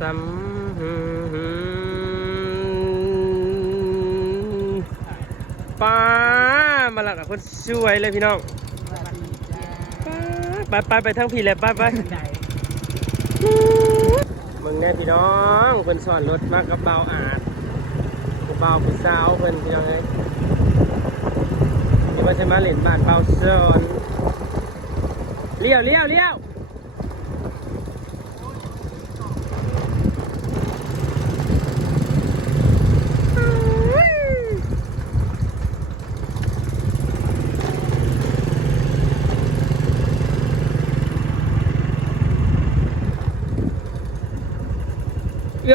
ซ้ำป้ามาหลักคนสวยเลยพี่น้องป๊าไปไปไปทั้งพี่เลยไปไปมึงแน่พี่น้องเพิ่นสอนรถมากกับเบาอาดกับเบาผู้สาวเพิ่นพี่น้องเอ้ยนี่ว่าจะมาเล่นบ้านเบาสอนเลี้ยวเลี้ยวเลี้ยว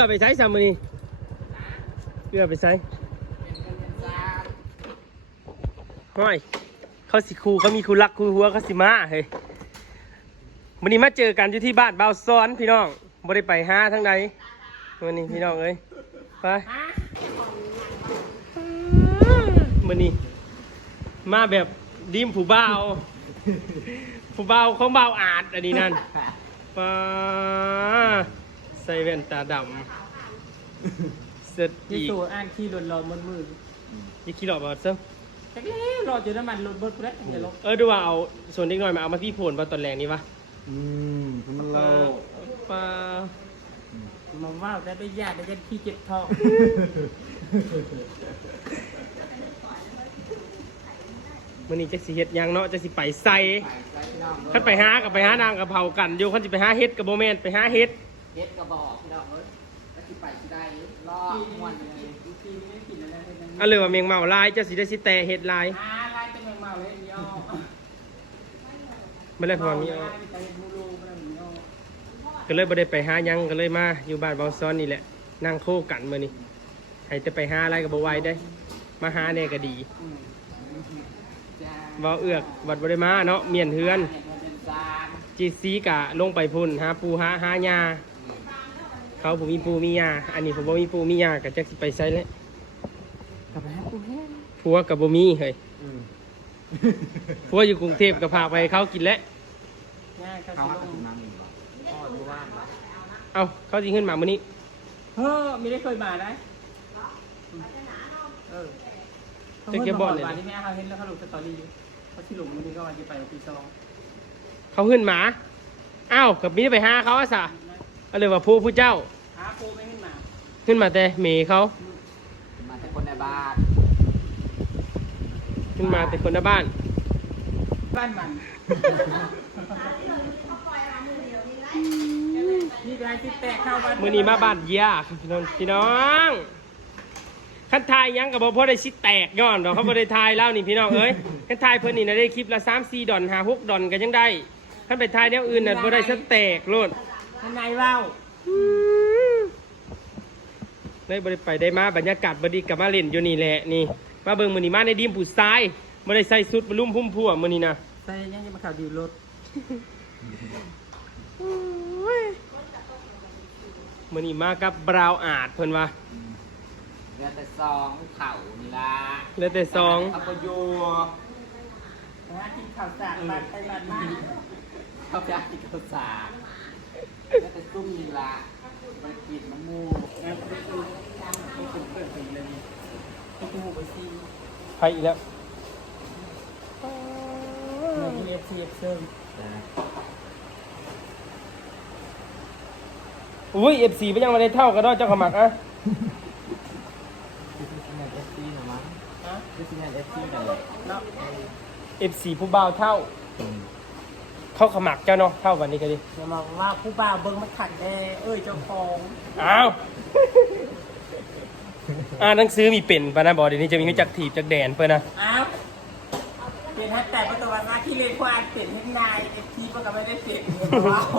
เอื้อไปใช้ซ้ำมือนี่เอื้อไปใช้ห้อยเขาสิครูเขามีครูรักครูหัวเขาสิมาเฮ้ยวันนี้มาเจอกันอยู่ที่บ้านเบาซ้อนพี่น้องบ่ได้ไปห้าทั้งใดวันนี้พี่น้องเอ้ยไปวันนี้ มาแบบดิมผู้บ่าผู้บ่าของเบาอาดอันนี้นั่นป้า ส่แว่นตาดำเสร็จที่อีกตัวอ่านขี้หล่นรอมันมือยี่คิดหรอกบ่เซ้จักแล้วรอจนน้ำมันลดเบิดแล้วอย่าลบเออดูว่าเอาส่วนเล็กน้อยมาเอามาพี่โผลมาตอนแรงนี้วะอืมมันเราปลามาว่าได้ไปญาติได้จะขี้เจ็บท้องมันนี้จะสิเฮ็ดหยังเนาะจะสิไปใส่คันไปหากับไปหานางกับเผากันอยู่คันสิไปหาเฮ็ดกับโบแมนไปหาเฮ็ด เฮ็ดกระบอกพี่น้องเอ้ยแล้วสิไปสิได้รอม่วนเลยขี้ไม่ได้กินอะไรเลยนะอันเลยว่าเมียงเมาลายจะสิได้สิแต่เฮ็ดลายอ่าลายจะเมืองเมาเลยเดียวไม่ได้พอมีเอาลายไปมูรูไปแล้วเดียวก็เลยบ่ได้ไปหาหยังก็เลยมาอยู่บ้านเบาซ้อนนี่แหละนั่งโคกันมื้อนี้ให้แต่ไปหาอะไรก็บ่ไหวได้ มาหาแน่ก็ดีอืมจ้าเว้าเอือกบัดบ่ได้มาเนาะเมียนเฮือนเฮ็ดมันเป็นจาน จีซีกะลงไปพุ่นหาปูหาหาหญ้า เขาผมมีปูมีหญ้าอันนี้ผมบ่มีปูมีหญ้าก็จักสิไปไสแล้วกลับไปหาปูแห้งผัวกับบ่มีเฮ้ยอืมผัวอยู่กรุงเทพก็พาไปให้เขากินแล้วง่ายเขาเข้าสิหาลงถุงน้ำอีกบ่พ่อดูว่างวะเอาเขาสิขึ้นมามื้อนี้เฮ้อไม่ได้เคยมาได้เออเขาเพิ่งมาบอกว่าที่แม่เขาเห็นแล้วเขาลงสตอรี่อยู่เขาที่ลงมันนี่ก็วันที่ไปวันที่สองเขาขึ้นมาอ้าวกับมีไปหาเขาอะซะ ก็เลยว่าผู้ผู้เจ้า หาปูไม่ขึ้นมาขึ้นมาแต่เมเขา มาแต่คนในบ้านขึ้นมาแต่คนในบ้าน บ้านมันนี่กลายที่แตกเข้าบ้านมื้อนี้มาบ้านเยียพี่น้องพี่น้องคันทายหยังกับบ่พอได้สิแตกย้อนดอกเขาบ่ได้ทายแล้วนี่พี่น้องเอ้ยคันทายเพิ่นนี่น่ะได้คลิปละ3 4ดอน5 6ดอนก็ยังได้คันไปทายแนวอื่นน่ะบ่ได้สแตกโลด ข้างในเว้าเลยบ่ได้ไปได้มาบรรยากาศบดีกับมาเล่นอยู่นี่แหละนี่มาเบิ่งมื้อนี้มาในดีมผู้ชายบ่ได้ใส่สุดบรรลุมพุ่มพัวมื้อนี้นะใส่ยังจะมาข่าวดีรถมื้อนี้มากับบราวอาดเพิ่นว่าเหลือแต่ซองเข่านี่ล่ะเหลือแต่ซองเอาไปอยู่นะกินข่าวสารบ้านไปบ้านมาเขาไปกินข้าวสาร เหลือแต่ซุ่มนี่ล่ะไปกินมะม่วงแล้วก็ไปซื้อไปซื้อเปิดถึงเลยไปซื้อไปซีไปอีกแล้วเงินเอฟซีเอฟเซิร์อุ้ย FC บ่ยังบ่ได้เท่ากันดอกเจ้าขมักอะงานเอฟซีหรือมั้งนะคืองานเอฟซีกันเลยเนาะ FC ผู้บ่าวเท่า เข้าขมักเจ้าเนาะเท่าวันนี้ก็ดีอย่ามาว่าผู้บ่าวเบิ้งมาขัดแน่เอ้ยเจ้าของอ้าวอ่านหนังสือมีเป็นปะนะบ่เดี๋ยวนี้จะมีรู้จักถีบจักแดนเพิ่นนะอ้าวเป็นฮัตแต่ประตูวันมาที่เรียนควานเป็นให้นายเอฟซีก็ไม่ได้เป็นว้าว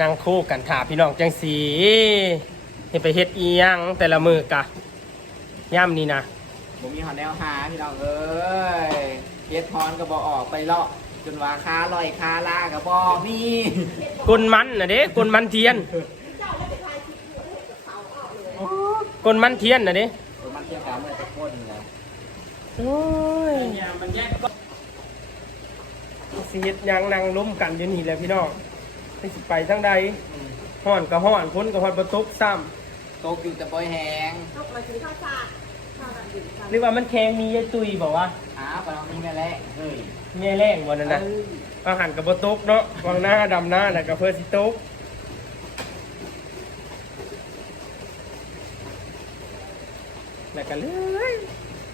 นั่งคู่กันถาพี่น้องจังสีเฮ็ดไปเฮ็ดอีหยังแต่ละมือกะย่ำนี่นะ ผมมีหอแนวหาพี่น้องเอ้ยเฮ็ดทอนก็บ่ออกไปเลาะจนว่าคาลอยคาลาก็บ่มีกลมันน่ะเด้กลมันเทียนกลมันเทียนน่ะเด้ตัวมันเทียบกับเมื่อตะโกนเลยโอ้ยเนี่ยมันแยกก็สิเฮ็ดหยังนั่งล้มกันอยู่นี่แหละพี่น้องไปสิไปทางใดฮ้อนก็ฮ้อนพ้นก็ฮ้อนบ่ตกซ้ำตกอยู่แต่ปล่อยแหงลูกมากินข้าวสาร ข้าวสารดื่มกันหรือว่ามันแข็งมียายตุยบอกว่าอ้าวปลามีแม่แล้เฮ้ยแม่แรงบ่นั่นน่ะอาหารก็บ่ตกเนาะวางหน้าดำหน้าแล้วก็เพื่อสิตกแล้วก็เลย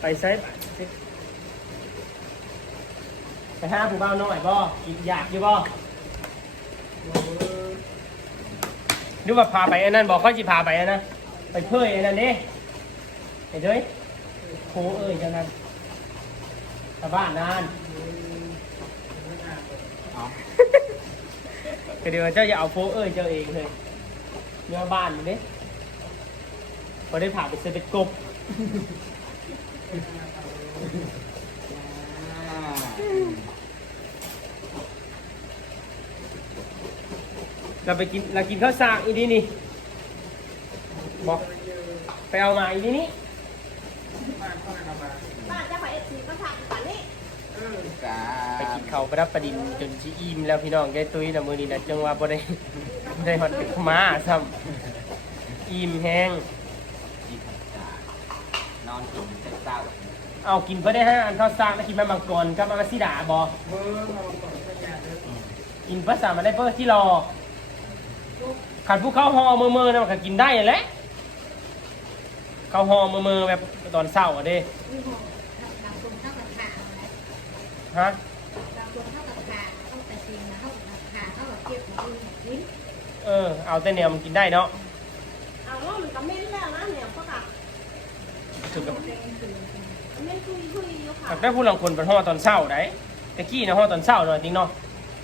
ไปไสบาดสิไปหาผู้บ่าวน้อยบ่กินอยากอยู่บ่หรือว่าพาไปอันนั้นบอกค่อยสิพาไปอันนะไปเพื่อยอันนั้นเด้ เห็นเด้ยโคเอ้ยจังนั้นชาวบ้านนั่นเอาก็เดี๋ยวเจ้าอย่าเอาโฟเอ้ยเจ้าเองเลยเนื้อบ้านอยู่นี่พอได้ผ่าไปเซเป็นกบอ่าเราไปกินเรากินข้าวสากอีนี่นี่บอกไปเอามาอีนี่นี่ บ้านเจ้าของเอฟซีก็ทำกันนี่ จ้าไปกินข้าวประดับประดินจนชีอิ่มแล้วพี่น้องยายตุ้ยนะมือนี้นะจังว่าบ่ได้บ่ได้ฮอดเป็นมาซ้ำอิ่มแห้งจิบจ้านอนกินเศร้าเอากินเพื่อได้ห้าอันข้าวสากแล้วกินแม่มังกรกับมาซิดาบอกินภาษามาได้เพื่อที่รอขันผู้เข้าหอมือมือๆนะมันก็กินได้แหละเข้าหอมือมือๆแบบตอนเศร้าอะเด้ บางคนเข้ากับขานะ ฮะบางคนเข้ากับขาเข้าแต่จริงนะเข้ากับขาเข้ากับเก็บของคุณลิ้นเออ เอาแต่เนี่ยมันกินได้เนาะเอาว่ามันก็เม้นแล้วนะเนี่ยพวกอะถึงกับเป็นคือเม้นคุยคุยอยู่ค่ะแต่ได้ผู้หลังคนเป็นห่อตอนเศร้าได้ตะกี้นะห่อตอนเศร้าหน่อยจริงเนาะ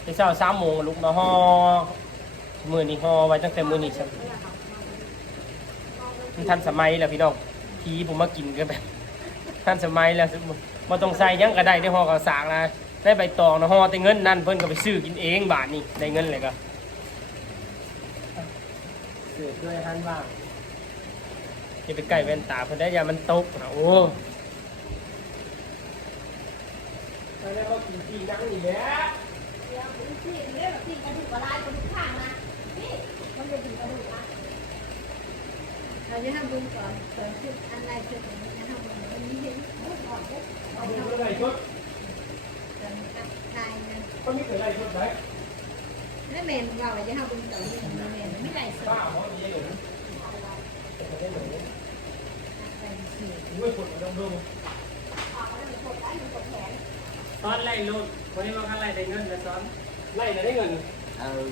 แต่เช้าสามโมงลุกมาห่อมือนี่ห่อไว้ตั้งแต่มือนี่ครับมันทันสมัยแล้วพี่น้องทีผมมากินก็แบบท่านสมัยแล้วมาต้องใส่หยังก็ได้ได้ห่อข้าวสากนะได้ใบตองนะห่อแต่เงินนั่นเพิ่นก็ไปซื้อกินเองบาทนี่ได้เงินเลยก็ซื้อด้วยฮันบ้างจะไปใกล้แว่นตาเพิ่นได้ยามันตกนะโอ้ไปแล้วก็กินปีนังนี่แหละเดี๋ยวคุณพี่เรียกแบบพี่กระดูกอะไรกระดูกข้างนะนี่มันจะถึงกระดูกนะเราจะทำบุญก่อนก่อนขึ้นอันไรขึ้นจะทำบุญวันนี้เห็นก่อนปุ๊บ เอาไปเท่าไหร่ชุดก่อนกับตายนะคนนี้เท่าไหร่ชุดไหนแล้วเมนเราจะทำบุญก่อนเมนไม่ได้สป้าดหมอดีเลยนะไม่ได้หนูไปเสียด้วยคนมาดมดมซ้อนไล่ลูกคนนี้มาข้างไล่ได้เงินนะซ้อนไล่ได้เงินเออ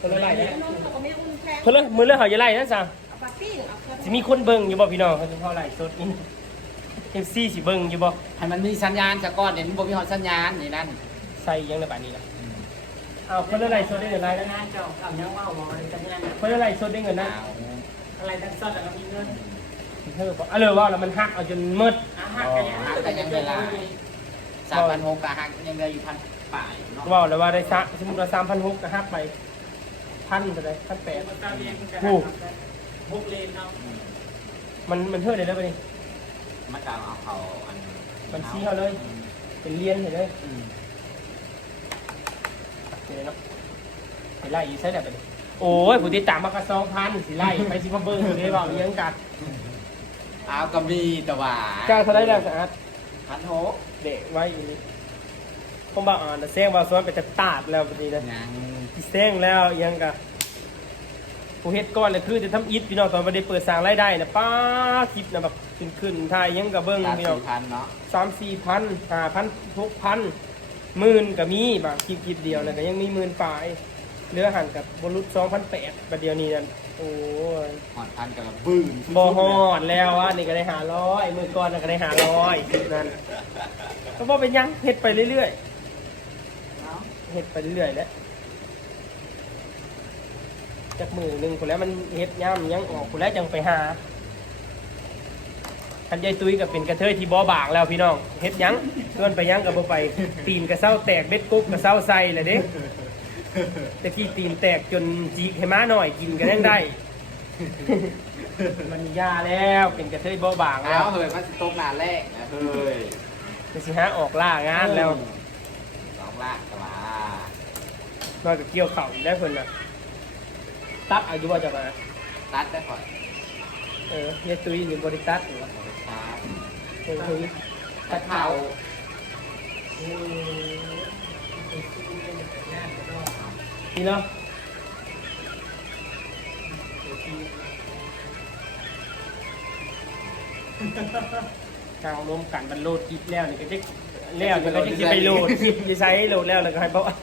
คนละไล่ได้นมก็ไม่อุ่นแข็งคนละมือละเขาจะไล่นะจ๊ะเอาปลาปิ้งเอากระจะมีคนเบิ่งอยู่บ่พี่น้องเขาจะเข้าไล่สดนี่ เอฟซีสิเบิ่งอยู่บ่ให้มันมีสัญญาณจากก้อนเนี่ยมันบ่มีหอดสัญญาณนี่นั่นใส่ยังในป่านนี้ล่ะเอาคนละไล่สดได้เงินไล่นะงานเจ้าเอายังว่าหมออะไรกันเนี่ยคนละไล่สดได้เงินนะเอาอะไรทั้งสดแล้วก็มีเงินเธอบอกเอาเลยว่าแล้วมันหักเอาจนมืดอาหารกันยังหักแต่ยังเวลาสามพันหกกะหักยังเหลืออยู่พันป่ายเนาะว่าแล้วว่าได้ซะสมมุติว่าสามพันหกก็หักไปพันเท่าไหร่พันแปดตาเรียงกันหกเลนเอามันมันเท่าไหร่แล้วปะนี่ มันก็เอาเขาอันมันชี้เขาเลย เป็นเลียนเห็นเลยอืมเห็นเลยเนาะไปไล่อยู่ใช่ไหมไปดิโอ้ยผู้ติดตามมากระสองพันสิไล่ไปสิมาเบิ้งเลยว่าเลี้ยงกัดเอากระบี่แต่ว่าเจ้าเท่าไรแล้วสะอาดพันหกเด็กไว้อยู่นี่ผมบอกอ่านแต่เสียงว่าสวนไปแต่ตาดแล้วพอดีนะยังที่เสียงแล้วยังกะ ผู้เฮ็ดก้อนเลยคือจะทำอิฐพี่น้องตอนมาได้เปิดสร้างรายได้นะป้าคลิปนะแบบขึ้นขึ้นทายยังกะเบิ้งสามพี่น้องสี่พันเนาะสามสี่พันห้าพันหกพันหมื่นก็มีบางคลิปคลิปเดียวนะก็ยังมีหมื่นปลายเหลือหันกับบรุษสองพันแปดประเดียวนี้นั่นโอ้ยหอดพันกับบื้นบอฮอดแล้วอะนี่ก็ได้หาร้อยมือก่อนน่ะก็ได้หาร้อยคลิปนั้นก็บอกเป็นหยังเฮ็ดไปเรื่อยๆเฮ็ดไปเรื่อยๆแล้ว จากมือหนึ่งคนแล้วมันเฮ็ดย่ำยังออกคนแล้วยังไปหาทันยายตุ้ยก็เป็นกระเทยที่บ่บางแล้วพี่น้องเฮ็ดหยังเพื่อนไปหยังกับบ่ไป ตีนกระเซ้าแตกเบ็ดกุ๊กกระเซ้าใส่เลยเด้ตะกี้ตีนแตกจนจีกให้ม้าหน่อยกินกันยังได้ มันยาแล้วเป็นกระเทยบ่บางแล้เอาวเฮ้ยมันสิตกหนาแรกนะเฮ้ยจะสิฮะออกล่างานแล้วสองลากกว่านอกจากเกี่ยวเข่าอีกแล้วคนน่ะ ตัดอายุว่าจะมาตัดได้ก่อนเออเยตุยอยู่บริตัดอยู่วะครับเออคือตัดเผานี่เนาะกางรวมกันบรรโหลดคลิปแล้วนี่ก็จะแล้วนี่ก็จะสิไปโหลดคลิปดีไซน์โหลดแล้วแล้วก็ให้บอกว่า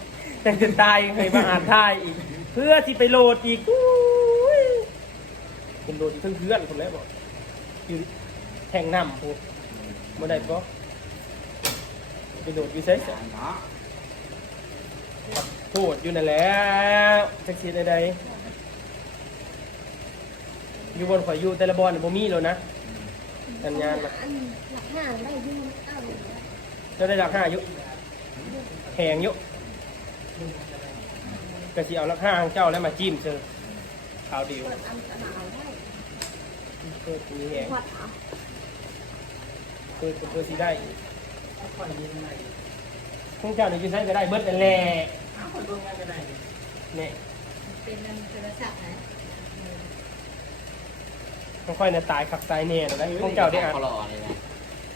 แต่จะตายเคยมาอ่านท่ายอีก เพื่อที่ไปโหลดอีกอุ้ยเป็นโหลดเพื่อนเพื่อนๆคนแล้วบอกอยู่แทงน้ำพูเมื่อใดก็ไปโหลดอยู่ใช่เนาะโหดอยู่นั่นแหละแท็กซี่ใดๆอยู่บนข่อยอยู่แต่ละบอลบ่มีแล้วนะสัญญาณน่ะอันหลักห้าได้ยุ่งเอาเลยนะเจะได้ราคาอยู่แพงอยู่ ก็สิเอาราคาของเจ้าแล้วมาจิ้มเจอข่าวเดียวเปิดอันตรายได้เพื่อมีแหงวัดเอาเพื่อเพื่อสิได้ของเจ้าเนี่ยอยู่ใช้ก็ได้เบิดนั่นแหละอ้าวคนดูงานก็ได้ดิเนี่ยเป็นอันโทรศัพท์นะค่อยๆเนี่ยตายขับตายเนี่ยนะของเจ้าได้อ่านคอรอเลยนะ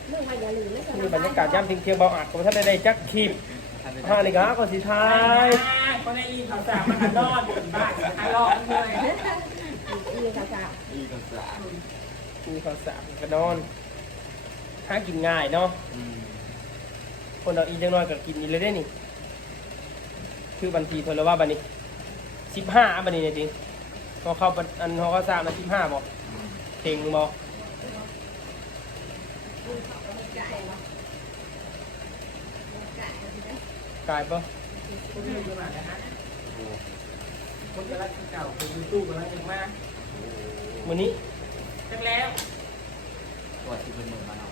เรื่องมาอย่าลืมนะมีบรรยากาศย่ำทิ้งเที่ยวเบาอาดก็ท่านได้ได้จักคลิ ปห้านาฬิกาก็สิท้ายคนในอีเขาสามมันรอดบ้านอรอดเลยมีภาษาอีกสามมีข้าวสารกระนอนหากินง่ายเนาะคนเราอีจังน้อยก็กินอีเลยได้นี่ คือบัญชีเพิ่นแล้วว่าบัดนี้สิบห้าบัดนี้เนี่ยจริงพอเข้าบัญอันเขาก็ทราบนะสิบห้าบอกเก่งบอก จ่ายวะจ่ายนะ กลายปะคนเยอะอยู่มากนะฮะคนกำลังเก่าคนยูทูบกำลังยังมากวันนี้จังแล้วตัวที่เป็นหมื่นมาเนาะ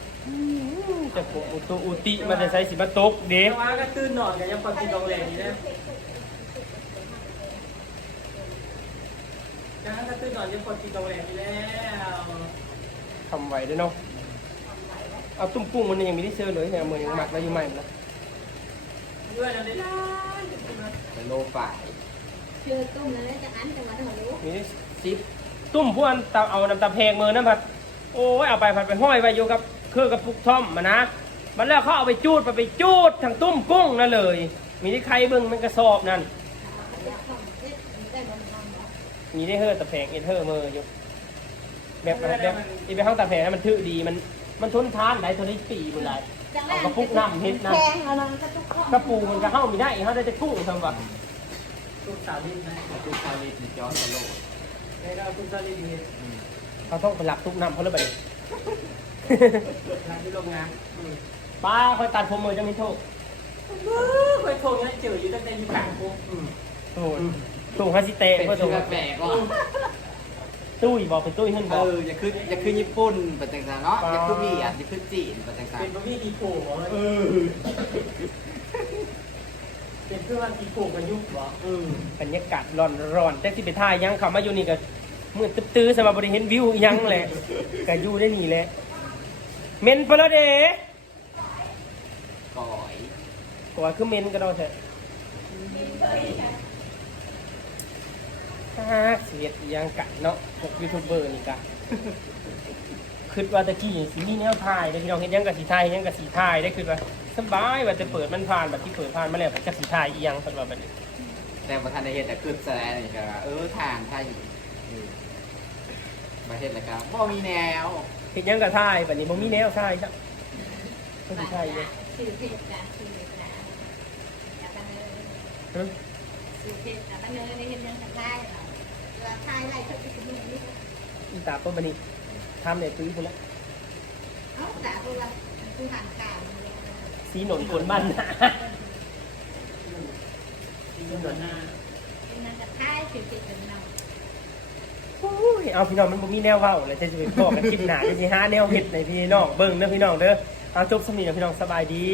จะปอุตุอุติมันจะใช้สิมาตกเด็แต่ว่าก็ตื่นนอนกันยังพอกินโรงแรมนี่นะจ้าก็ตื่นนอนยังพอกินโรงแรมนี่แล้วทำไหวด้วยเนาะเอาตุ้มกุ้งมันยังไม่ได้เชื่อเลยเนี่ยมือยังหมักไว้อยู่ใหม่มันนะ ด้วยนะได้ล่ะเป็นโลฝ่ายเชื่อต้มแล้วจะอันแต่ว่าถ้ารู้มีได้ซิปตุ้มพวกอันตาเอาน้ำตาแพงมือนั่นผัดโอ้ยเอาไปผัดไปห้อยไว้อยู่กับเครื่องกระปุกท่อมมานะมันแล้วเขาเอาไปจูดไปไปจูดทางตุ้มกุ้งนั่นเลย มีที่ใครเบิ่งมันกระสอบนั่นอยากต้องเอ็ดได้บางคำมีได้เฮอตะแพงเอ็นเฮอมืออยู่แบบแบบแบบอีไปข้างตะแพงมันถือดีมัน มันทนทานได้ทนได้ปีมันได้เอากระปุกน้ำเฮ็ดน้แพงเอาน้ำกระตุกข้อกระปูมันก็เข้ามีได้เขาได้จะกุ้งทำวะทุกสาวลิ้นนะทุกคาลิสในจอสโลได้เราทุกสาวลิ้นนี่เขาต้องไปหลักทุกน้ำเขาเลยไปร้านที่โรงงานป้าคอยตัดผมมือจะมีโทษเคยโทรเงี้ยเจออยู่ตั้งแต่ยี่สิบปุ๊บโทษถูกฮัสิเตะเป็นเพื่อชื่ถูอกแปลกว่ะ ตุ้ยบอกเป็นตุ้ยขึ้นบเออกออย่าขึ้นอย่าขึ้นญี่ปุ่นปัจจังสารเนาะอย่าขึ้นเบียดอย่าขึ้นจีนปัจจังสารเป็นบะหมี่กีโก้เออเป็นเพื่อนกีโก้ประยุกต์เหรอเออบรรยากาศร้อนร้อนแต่ที่ไปท่ายยังเขามาอยู่นี่ก็มืดตื้อๆสำหรับบริเห็นวิวอิหยังแหละก็อยู่ได้นี่แหละเมนเพลเดก่อยกว่าคือเมนก็ได้เถอะอ่า เสียดอิหยังกันเนาะพวกยูทูบเบอร์นี่กะคิดว่าตะกี้สิมีแนวถ่ายได้พี่น้องเห็นยังกับสีถ่ายเห็นยังกับสีถ่ายได้คือว่าสบายว่าจะเปิดมันผ่านแบบที่เปิดผ่านมาแล้วจะสีถ่ายอีหยังเป็นว่าแบบนี้แต่ประธานในเหตุแต่ขึ้นแสดงนี่ก็เออทางไทยประเทศละกันบ่มีแนวเห็นยังกับถ่ายแบบนี้บ่มีแนวถ่ายจ้ะต้องสีถ่ายเลยสื่อเพศจ้ะสื่อเพศจ้ะอยากตั้งเลยฮะสื่อเพศจ้ะ ตั้งเลยในเห็นเรื่องทายเหรอเวทายอะไรเขาจะเป็นอย่างนี้อีตาเปิ้ลบันนี้ทำเนี่ยตื้อคนละเขาต่ตัวเราผู้หันกาวสีหนนคนบ้านนะที่นู่นนะเป็นงานกระทายสื่อเป็นเราโอ้ยเอาพี่น้องมันบ่มีแนวเว้าเลยจะจะไปบอกกันคลิปหนาจะสิหาแนวเฮ็ดในพี่น้องเบิ่งเด้อพี่น้องเด้อเอาจบสำนีนะพี่น้องสบายดี